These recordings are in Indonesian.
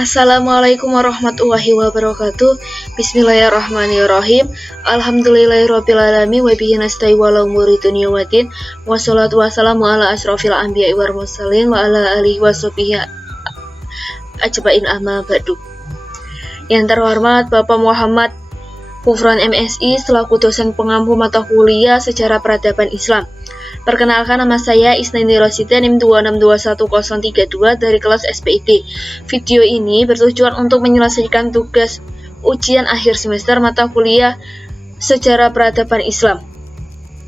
Assalamualaikum warahmatullahi wabarakatuh. Bismillahirrahmanirrahim. Alhamdulillahirrabbilalamin. Wa bihi nasta'in wa ala umuri dunya waddin. Wassalatu wassalamu ala asrofil anbiya'i wal mursalin wa ala alihi washabihi ajmain amma ba'du. Yang terhormat Bapak Muhammad Kufran MSI selaku dosen pengampu mata kuliah Sejarah Peradaban Islam. Perkenalkan, nama saya Isnaini Rosida NIM 2621032 dari kelas SPID. Video ini bertujuan untuk menyelesaikan tugas ujian akhir semester mata kuliah Sejarah Peradaban Islam.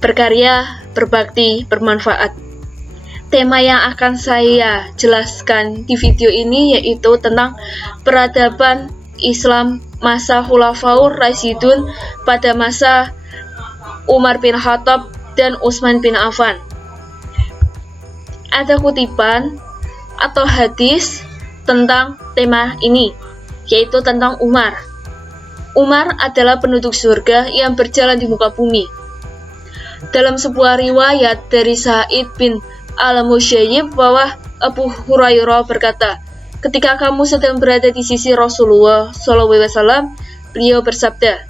Berkarya, berbakti, bermanfaat. Tema yang akan saya jelaskan di video ini yaitu tentang peradaban Islam masa Khulafaur Rasyidun pada masa Umar bin Khattab dan Utsman bin Affan. Ada kutipan atau hadis tentang tema ini, yaitu tentang Umar. Umar adalah penduduk surga yang berjalan di muka bumi. Dalam sebuah riwayat dari Sa'id bin al-Musayyib bahwa Abu Hurairah berkata, ketika kamu sedang berada di sisi Rasulullah SAW, beliau bersabda,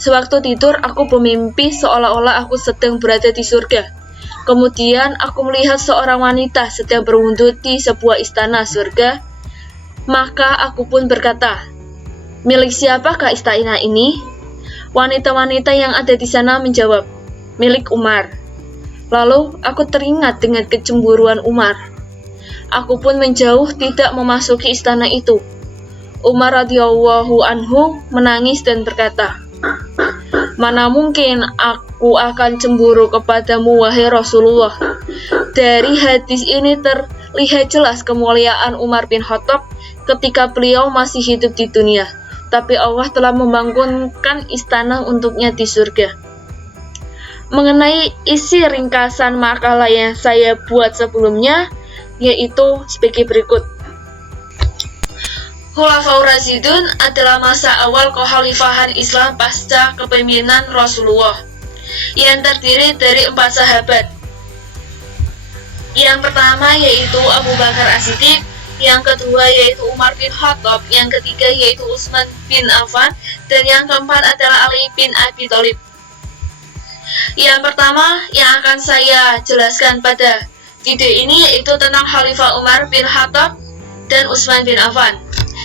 sewaktu tidur aku bermimpi seolah-olah aku sedang berada di surga. Kemudian aku melihat seorang wanita sedang berwudu di sebuah istana surga. Maka aku pun berkata, milik siapakah istana ini? Wanita-wanita yang ada di sana menjawab, milik Umar. Lalu aku teringat dengan kecemburuan Umar. Aku pun menjauh tidak memasuki istana itu. Umar radhiyallahu anhu menangis dan berkata, mana mungkin aku akan cemburu kepadamu wahai Rasulullah. Dari hadis ini terlihat jelas kemuliaan Umar bin Khattab ketika beliau masih hidup di dunia, tapi Allah telah membangunkan istana untuknya di surga. Mengenai isi ringkasan makalah yang saya buat sebelumnya, yaitu sebagai berikut. Khulafaur Rasyidun adalah masa awal kekhalifahan Islam pasca kepemimpinan Rasulullah yang terdiri dari 4 sahabat. Yang pertama yaitu Abu Bakar As-Siddiq, yang kedua yaitu Umar bin Khattab, yang ketiga yaitu Utsman bin Affan, dan yang keempat adalah Ali bin Abi Thalib. Yang pertama yang akan saya jelaskan pada video ini yaitu tentang Khalifah Umar bin Khattab dan Utsman bin Affan.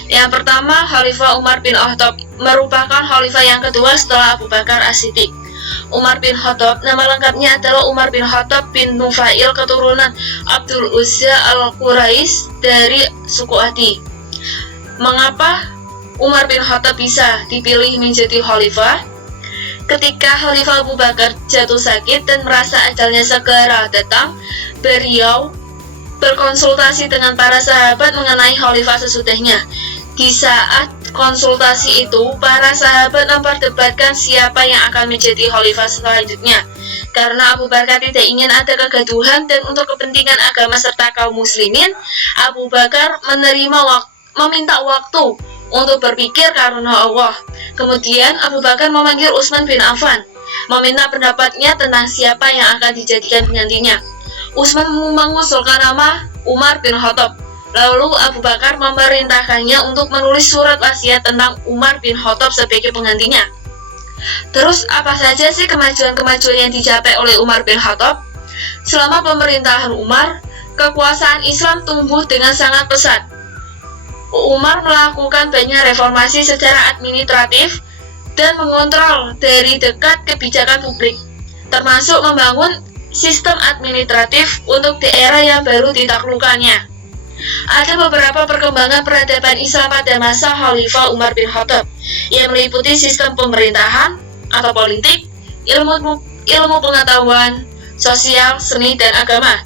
Yang pertama, Khalifah Umar bin Khattab merupakan khalifah yang kedua setelah Abu Bakar As-Siddiq. Umar bin Khattab, nama lengkapnya adalah Umar bin Khattab bin Nufail, keturunan Abdul Uzza al-Quraisy dari suku Adi. Mengapa Umar bin Khattab bisa dipilih menjadi khalifah? Ketika Khalifah Abu Bakar jatuh sakit dan merasa ajalnya segera datang, beliau berkonsultasi dengan para sahabat mengenai khalifah sesudahnya. Di saat konsultasi itu, para sahabat memperdebatkan siapa yang akan menjadi khalifah selanjutnya. Karena Abu Bakar tidak ingin ada kegaduhan dan untuk kepentingan agama serta kaum muslimin, Abu Bakar meminta waktu untuk berpikir karena Allah. Kemudian Abu Bakar memanggil Utsman bin Affan, meminta pendapatnya tentang siapa yang akan dijadikan penggantinya. Utsman mengusulkan nama Umar bin Khattab. Lalu Abu Bakar memerintahkannya untuk menulis surat wasiat tentang Umar bin Khattab sebagai penggantinya. Terus apa saja sih kemajuan-kemajuan yang dicapai oleh Umar bin Khattab? Selama pemerintahan Umar, kekuasaan Islam tumbuh dengan sangat pesat. Umar melakukan banyak reformasi secara administratif dan mengontrol dari dekat kebijakan publik, termasuk membangun sistem administratif untuk daerah yang baru ditaklukkannya. Ada beberapa perkembangan peradaban Islam pada masa Khalifah Umar bin Khattab yang meliputi sistem pemerintahan atau politik, ilmu pengetahuan, sosial, seni, dan agama.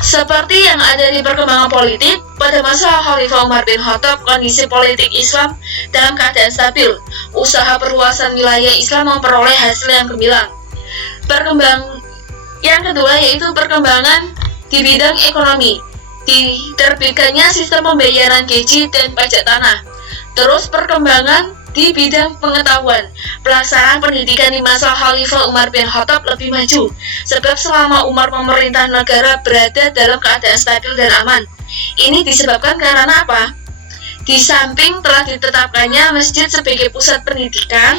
Seperti yang ada di perkembangan politik, pada masa Khalifah Umar bin Khattab, kondisi politik Islam dalam keadaan stabil. Usaha perluasan wilayah Islam memperoleh hasil yang gemilang. Yang kedua yaitu perkembangan di bidang ekonomi, diterbitkannya sistem pembayaran gaji dan pajak tanah. Terus perkembangan di bidang pengetahuan, pelaksanaan pendidikan di masa Khalifah Umar bin Khattab lebih maju, sebab selama Umar memerintah negara berada dalam keadaan stabil dan aman. Ini disebabkan karena apa? Di samping telah ditetapkannya masjid sebagai pusat pendidikan,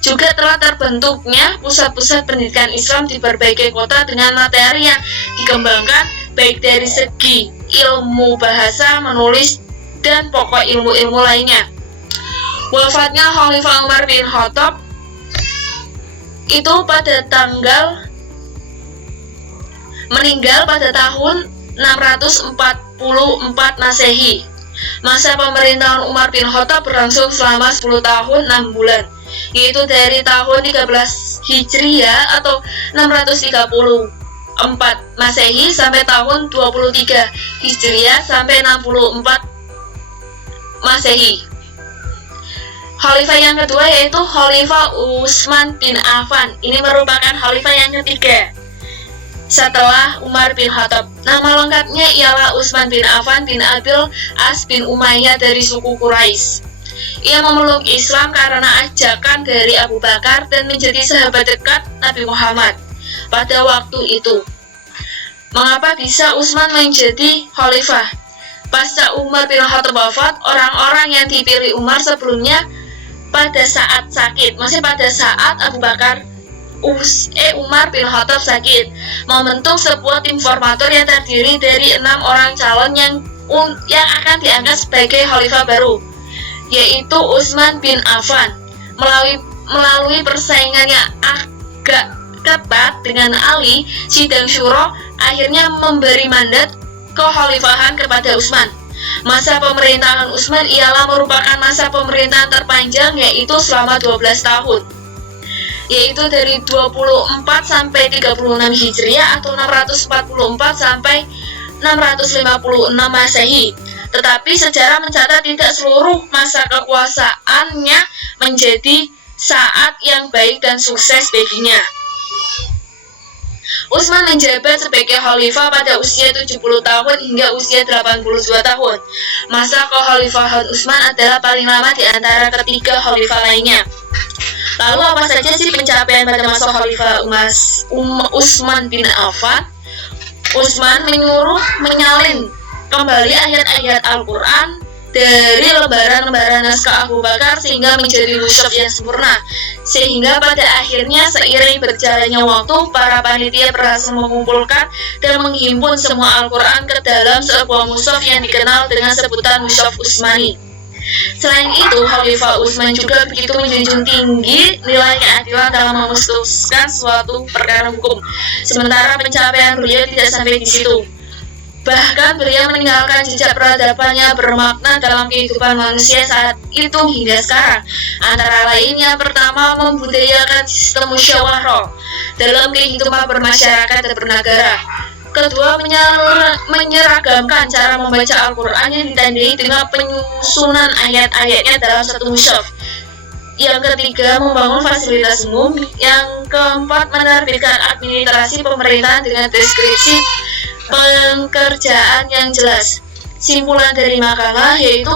juga telah terbentuknya pusat-pusat pendidikan Islam di berbagai kota dengan materi yang dikembangkan baik dari segi ilmu bahasa, menulis, dan pokok ilmu-ilmu lainnya. Wafatnya Khalifah Umar bin Khattab itu meninggal pada tahun 644 Masehi. Masa pemerintahan Umar bin Khattab berlangsung selama 10 tahun 6 bulan, yaitu dari tahun 13 Hijriah atau 634 Masehi sampai tahun 23 Hijriah sampai 64 Masehi. Khalifah yang kedua yaitu Khalifah Utsman bin Affan. Ini merupakan khalifah yang ketiga setelah Umar bin Khattab. Nama lengkapnya ialah Utsman bin Affan bin Abil As bin Umayyah dari suku Quraisy. Ia memeluk Islam karena ajakan dari Abu Bakar dan menjadi sahabat dekat Nabi Muhammad pada waktu itu. Mengapa bisa Utsman menjadi khalifah? Pasca Umar bin Khattab wafat, orang-orang yang dipilih Umar sebelumnya pada saat sakit, masih pada saat Abu Bakar Umar bin Khattab sakit, membentuk sebuah tim formatur yang terdiri dari 6 orang calon yang akan diangkat sebagai khalifah baru, yaitu Utsman bin Affan. Melalui persaingan yang agak ketat dengan Ali, sidang syuro akhirnya memberi mandat kekhalifahan kepada Utsman. Masa pemerintahan Utsman ialah merupakan masa pemerintahan terpanjang, yaitu selama 12 tahun, yaitu dari 24 sampai 36 Hijriah atau 644 sampai 656 Masehi. Tetapi sejarah mencatat tidak seluruh masa kekuasaannya menjadi saat yang baik dan sukses baginya. Utsman menjabat sebagai khalifah pada usia 70 tahun hingga usia 82 tahun. Masa kekhalifahan Utsman adalah paling lama di antara ketiga khalifah lainnya. Lalu apa saja sih pencapaian pada masa Khalifah Utsman bin Affan? Utsman menyalin kembali ayat-ayat Al-Quran dari lembaran-lembaran naskah Abu Bakar sehingga menjadi mushaf yang sempurna. Sehingga pada akhirnya seiring berjalannya waktu, para panitia berhasil mengumpulkan dan menghimpun semua Al-Quran ke dalam sebuah mushaf yang dikenal dengan sebutan Mushaf Utsmani. Selain itu, Khalifah Utsman juga begitu menjunjung tinggi nilai keadilan dalam memutuskan suatu perkara hukum. Sementara pencapaian beliau tidak sampai di situ. Bahkan beliau meninggalkan jejak peradabannya bermakna dalam kehidupan manusia saat itu hingga sekarang. Antara lain, yang pertama, membudayakan sistem musyawarah dalam kehidupan bermasyarakat dan bernegara. Kedua, menyeragamkan cara membaca Al-Quran yang ditandai dengan penyusunan ayat-ayatnya dalam satu mushaf. Yang ketiga, membangun fasilitas umum. Yang keempat, menerbitkan administrasi pemerintahan dengan deskripsi pekerjaan yang jelas. Simpulan dari makalah yaitu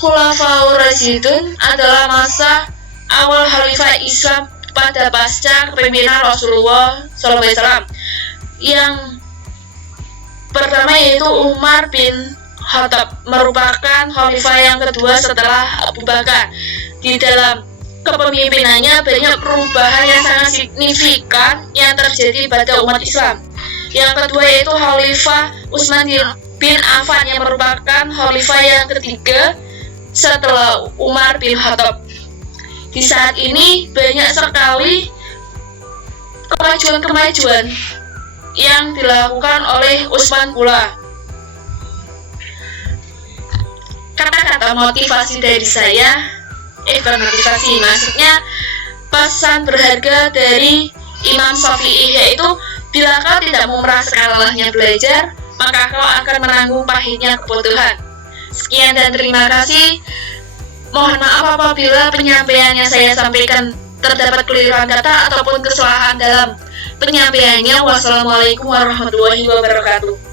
Khulafaur Rasyidun adalah masa awal khalifah Islam pada pasca kepemimpinan Rasulullah SAW. Yang pertama yaitu Umar bin Khattab, merupakan khalifah yang kedua setelah Abu Bakar. Di dalam kepemimpinannya banyak perubahan yang sangat signifikan yang terjadi pada umat Islam. Yang kedua yaitu Khalifah Utsman bin Affan yang merupakan khalifah yang ketiga setelah Umar bin Khattab. Di saat ini banyak sekali kemajuan-kemajuan yang dilakukan oleh Utsman pula. Kata-kata motivasi dari saya, motivasi maksudnya pesan berharga dari Imam Syafi'i, yaitu bila kau tidak mau merasakan lelahnya belajar, maka kau akan menanggung pahitnya kebutuhan. Sekian dan terima kasih. Mohon maaf apabila penyampaian yang saya sampaikan terdapat keliruan kata ataupun kesalahan dalam penyampaiannya. Wassalamualaikum warahmatullahi wabarakatuh.